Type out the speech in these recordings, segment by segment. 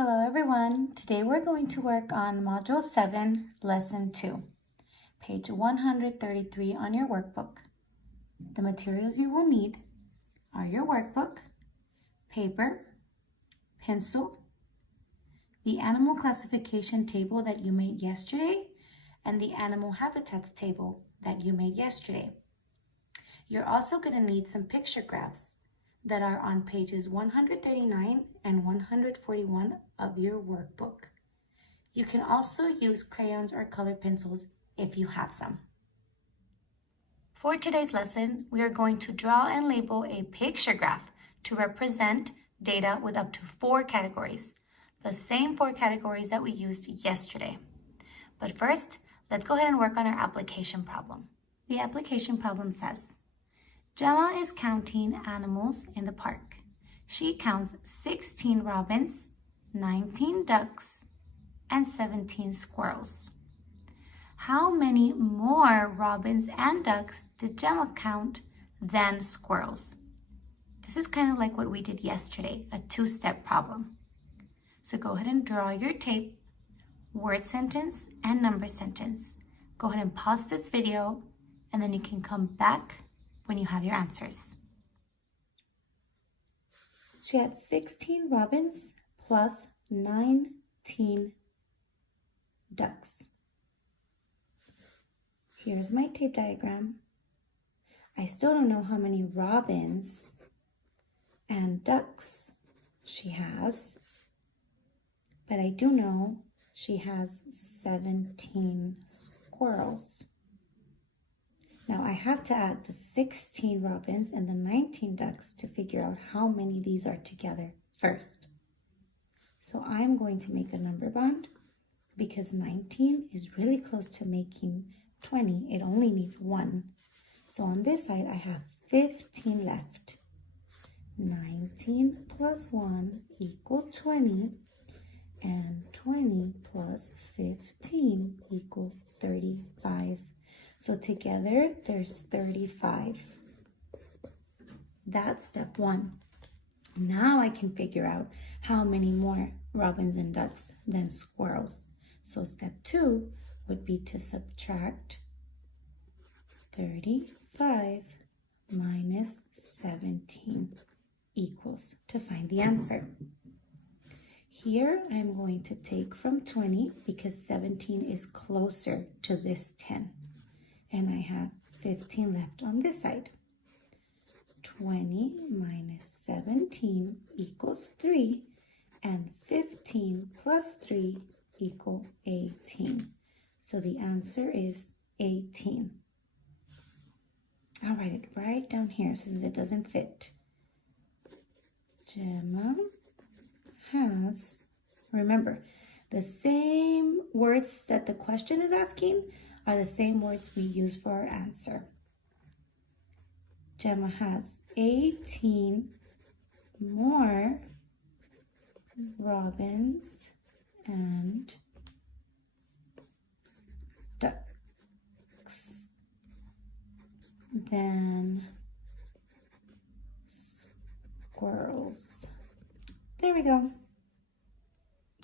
Hello everyone, today we're going to work on Module 7, Lesson 2, page 133 on your workbook. The materials you will need are your workbook, paper, pencil, the animal classification table that you made yesterday, and the animal habitats table that you made yesterday. You're also going to need some picture graphs that are on pages 139 and 141 of your workbook. You can also use crayons or colored pencils if you have some. For today's lesson, we are going to draw and label a picture graph to represent data with up to 4 categories, the same 4 categories that we used yesterday. But first, let's go ahead and work on our application problem. The application problem says, Gemma is counting animals in the park. She counts 16 robins, 19 ducks, and 17 squirrels. How many more robins and ducks did Gemma count than squirrels? This is kind of like what we did yesterday, a 2-step problem. So go ahead and draw your tape, word sentence and number sentence. Go ahead and pause this video, and then you can come back when you have your answers. She had 16 robins plus 19 ducks. Here's my tape diagram. I still don't know how many robins and ducks she has, but I do know she has 17 squirrels. Now I have to add the 16 robins and the 19 ducks to figure out how many these are together first. So I'm going to make a number bond because 19 is really close to making 20. It only needs 1. So on this side I have 15 left. 19 plus 1 equals 20, and 20 plus 15 equals 35. So together, there's 35. That's step 1. Now I can figure out how many more robins and ducks than squirrels. So step 2 would be to subtract 35 minus 17 equals to find the answer. Here, I'm going to take from 20 because 17 is closer to this 10. And I have 15 left on this side. 20 minus 17 equals 3, and 15 plus 3 equals 18. So the answer is 18. I'll write it right down here since it doesn't fit. Gemma has, remember, the same words that the question is asking are the same words we use for our answer. Gemma has 18 more robins and ducks than squirrels. There we go.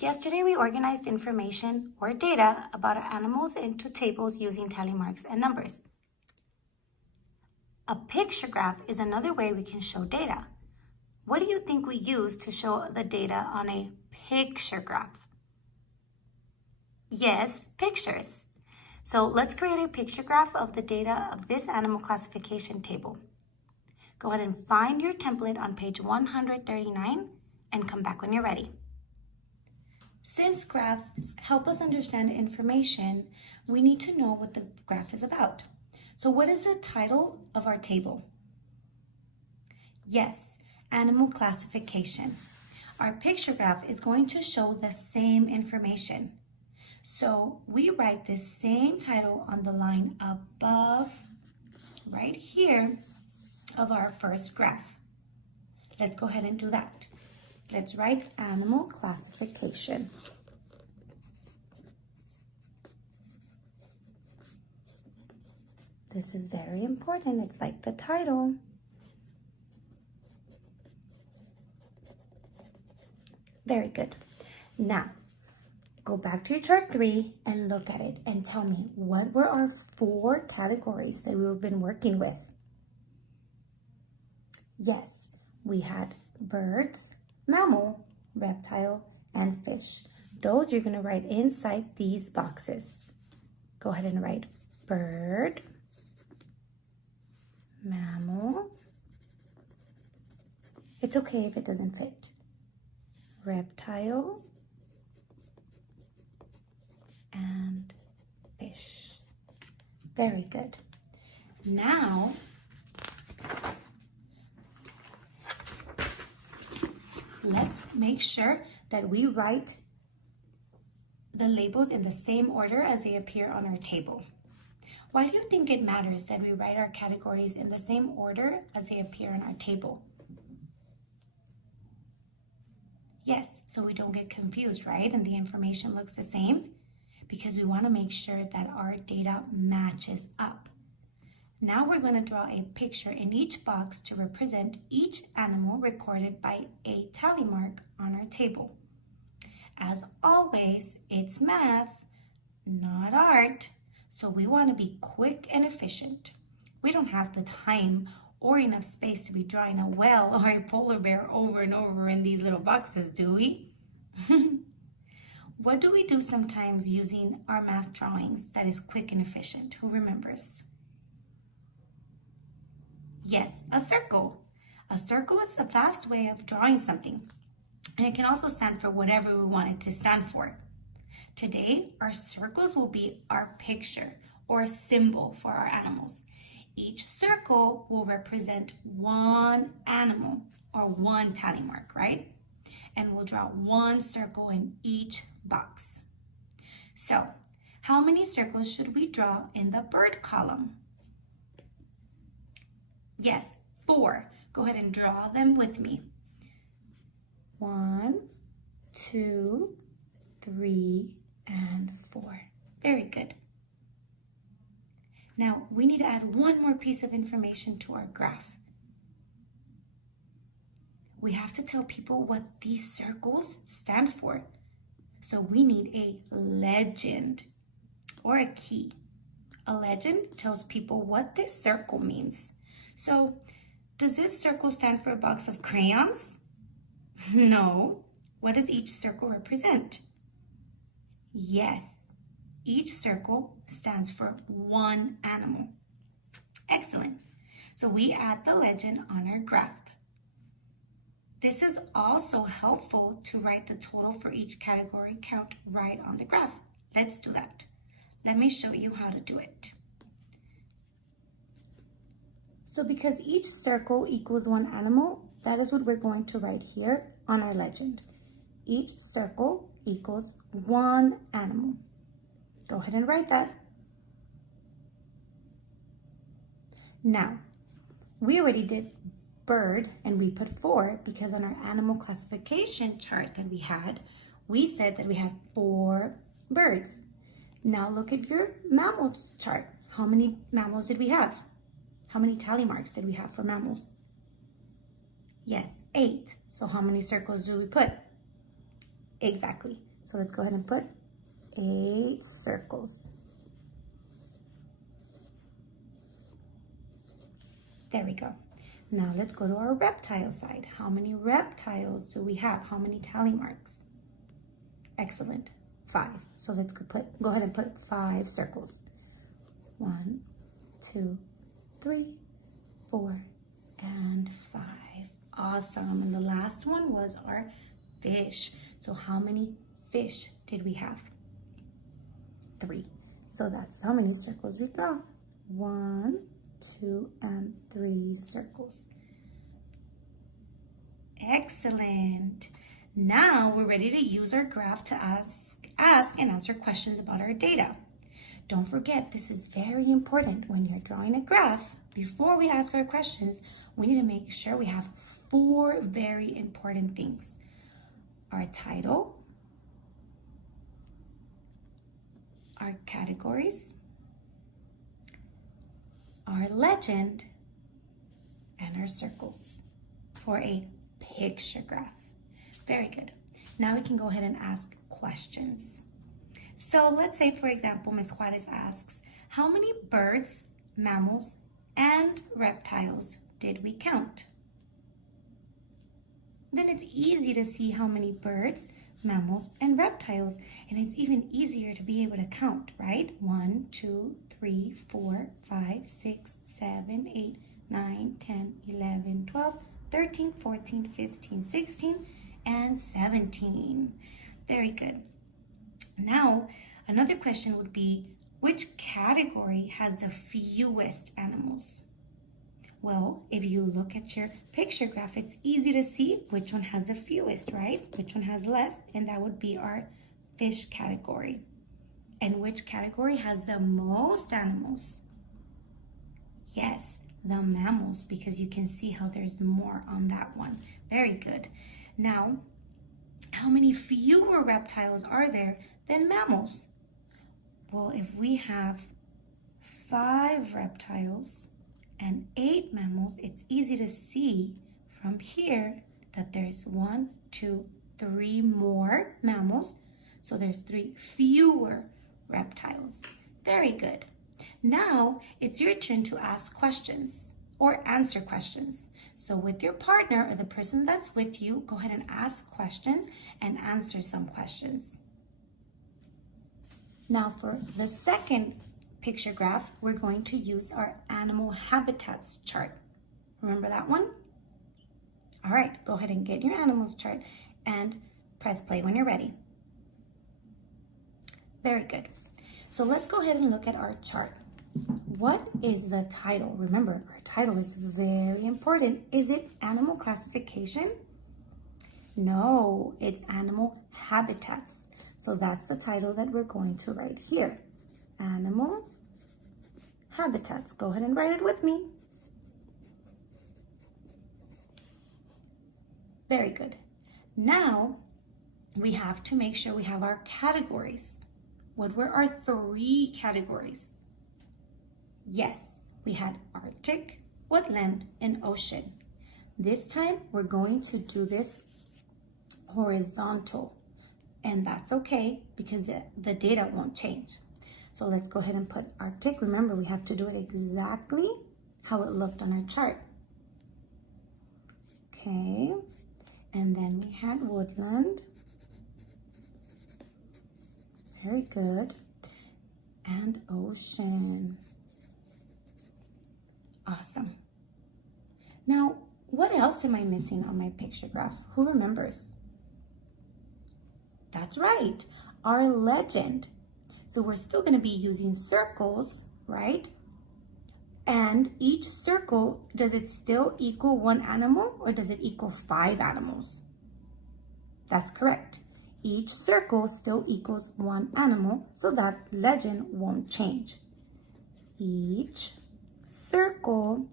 Yesterday, we organized information or data about our animals into tables using tally marks and numbers. A picture graph is another way we can show data. What do you think we use to show the data on a picture graph? Yes, pictures. So let's create a picture graph of the data of this animal classification table. Go ahead and find your template on page 139 and come back when you're ready. Since graphs help us understand information, we need to know what the graph is about. So what is the title of our table? Yes, animal classification. Our picture graph is going to show the same information. So we write this same title on the line above, right here, of our first graph. Let's go ahead and do that. Let's write animal classification. This is very important. It's like the title. Very good. Now, go back to your chart 3 and look at it and tell me, what were our 4 categories that we've been working with? Yes, we had birds, mammal, reptile, and fish. Those you're going to write inside these boxes. Go ahead and write bird, mammal. It's okay if it doesn't fit. Reptile and fish. Very good. Now, let's make sure that we write the labels in the same order as they appear on our table. Why do you think it matters that we write our categories in the same order as they appear on our table? Yes, so we don't get confused, right? And the information looks the same, because we want to make sure that our data matches up. Now we're going to draw a picture in each box to represent each animal recorded by a tally mark on our table. As always, it's math, not art, so we want to be quick and efficient. We don't have the time or enough space to be drawing a whale or a polar bear over and over in these little boxes, do we? What do we do sometimes using our math drawings that is quick and efficient? Who remembers? Yes, a circle. A circle is a fast way of drawing something, and it can also stand for whatever we want it to stand for. Today, our circles will be our picture or a symbol for our animals. Each circle will represent one animal or one tally mark, right? And we'll draw one circle in each box. So, how many circles should we draw in the bird column? Yes, 4. Go ahead and draw them with me. 1, 2, 3, and 4. Very good. Now, we need to add one more piece of information to our graph. We have to tell people what these circles stand for. So we need a legend or a key. A legend tells people what this circle means. So, does this circle stand for a box of crayons? No. What does each circle represent? Yes, each circle stands for one animal. Excellent. So we add the legend on our graph. This is also helpful to write the total for each category count right on the graph. Let's do that. Let me show you how to do it. So because each circle equals one animal, that is what we're going to write here on our legend. Each circle equals one animal. Go ahead and write that. Now, we already did bird and we put 4 because on our animal classification chart that we had, we said that we had 4 birds. Now look at your mammal chart. How many mammals did we have? How many tally marks did we have for mammals? Yes, 8. So how many circles do we put? Exactly. So let's go ahead and put 8 circles. There we go. Now let's go to our reptile side. How many reptiles do we have? How many tally marks? Excellent. 5. So let's go ahead and put 5 circles. 1, 2, 3, 4, and 5. Awesome. And the last one was our fish. So how many fish did we have? 3. So that's how many circles we draw. 1, 2, and 3 circles. Excellent. Now we're ready to use our graph to ask and answer questions about our data. Don't forget, this is very important. When you're drawing a graph, before we ask our questions, we need to make sure we have 4 very important things. Our title, our categories, our legend, and our circles for a picture graph. Very good. Now we can go ahead and ask questions. So let's say, for example, Ms. Juarez asks, how many birds, mammals, and reptiles did we count? Then it's easy to see how many birds, mammals, and reptiles, and it's even easier to be able to count, right? 1, 2, 3, 4, 5, 6, 7, 8, 9, 10, 11, 12, 13, 14, 15, 16, and 17. Very good. Now, another question would be, which category has the fewest animals? Well, if you look at your picture graph, it's easy to see which one has the fewest, right? Which one has less, and that would be our fish category. And which category has the most animals? Yes, the mammals, because you can see how there's more on that one. Very good. Now, how many fewer reptiles are there than mammals? Well, if we have 5 reptiles and 8 mammals, it's easy to see from here that there's 1, 2, 3 more mammals. So there's 3 fewer reptiles. Very good. Now it's your turn to ask questions or answer questions. So with your partner or the person that's with you, go ahead and ask questions and answer some questions. Now for the second picture graph, we're going to use our animal habitats chart. Remember that one? All right, go ahead and get your animals chart and press play when you're ready. Very good. So let's go ahead and look at our chart. What is the title? Remember, our title is very important. Is it animal classification? No, it's animal habitats. So that's the title that we're going to write here. Animal habitats. Go ahead and write it with me. Very good. Now we have to make sure we have our categories. What were our 3 categories? Yes, we had Arctic, woodland, and ocean. This time we're going to do this horizontal, and that's okay because the data won't change. So let's go ahead and put Arctic. Remember, we have to do it exactly how it looked on our chart. Okay, and then we had woodland. Very good. And ocean. Awesome. Now, what else am I missing on my picture graph? Who remembers? That's right, our legend. So we're still going to be using circles, right? And each circle, does it still equal 1 animal or does it equal 5 animals? That's correct. Each circle still equals 1 animal, so that legend won't change. Each circle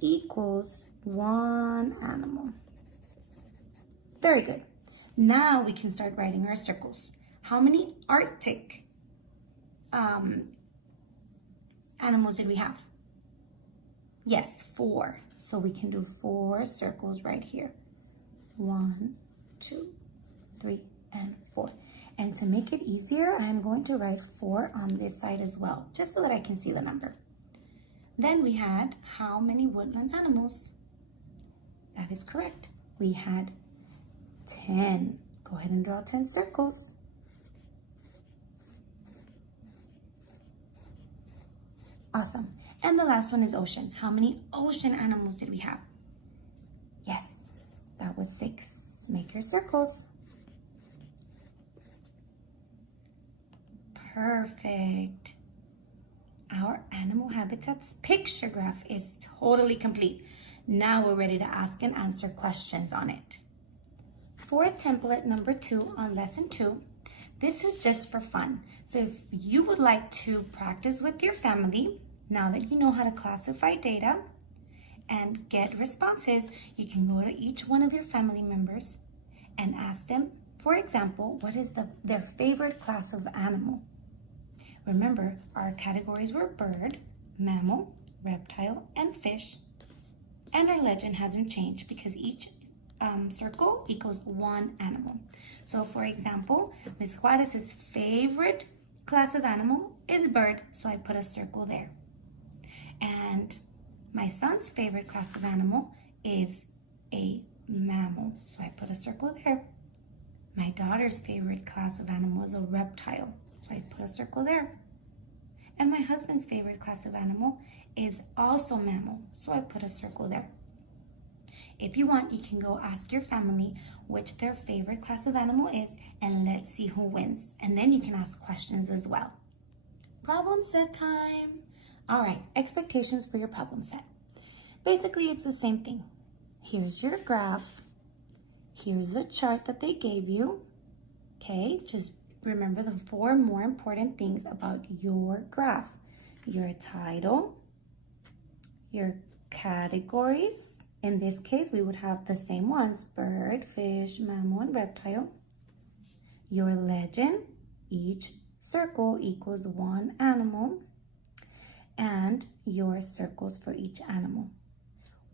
equals 1 animal. Very good. Now we can start writing our circles. How many Arctic animals did we have? Yes, 4. So we can do 4 circles right here. 1, 2, 3, and 4. And to make it easier, I'm going to write 4 on this side as well, just so that I can see the number. Then we had how many woodland animals? That is correct. We had 10. Go ahead and draw 10 circles. Awesome. And the last one is ocean. How many ocean animals did we have? Yes, that was 6. Make your circles. Perfect. Our animal habitats picture graph is totally complete. Now we're ready to ask and answer questions on it. For template number 2 on lesson 2, this is just for fun. So if you would like to practice with your family, now that you know how to classify data and get responses, you can go to each one of your family members and ask them, for example, what is their favorite class of animal? Remember, our categories were bird, mammal, reptile, and fish. And our legend hasn't changed because each circle equals 1 animal. So for example, Miss Juarez's favorite class of animal is bird, so I put a circle there. And my son's favorite class of animal is a mammal, so I put a circle there. My daughter's favorite class of animal is a reptile, so I put a circle there. And my husband's favorite class of animal is also mammal, so I put a circle there. If you want, you can go ask your family which their favorite class of animal is, and let's see who wins. And then you can ask questions as well. Problem set time. All right, expectations for your problem set. Basically, it's the same thing. Here's your graph. Here's a chart that they gave you. Okay, just remember the 4 more important things about your graph. Your title, your categories. In this case, we would have the same ones: bird, fish, mammal, and reptile. Your legend, each circle equals 1 animal, and your circles for each animal.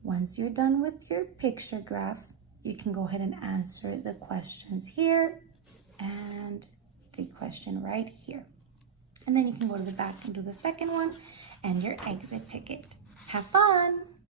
Once you're done with your picture graph, you can go ahead and answer the questions here and the question right here. And then you can go to the back and do the second one and your exit ticket. Have fun!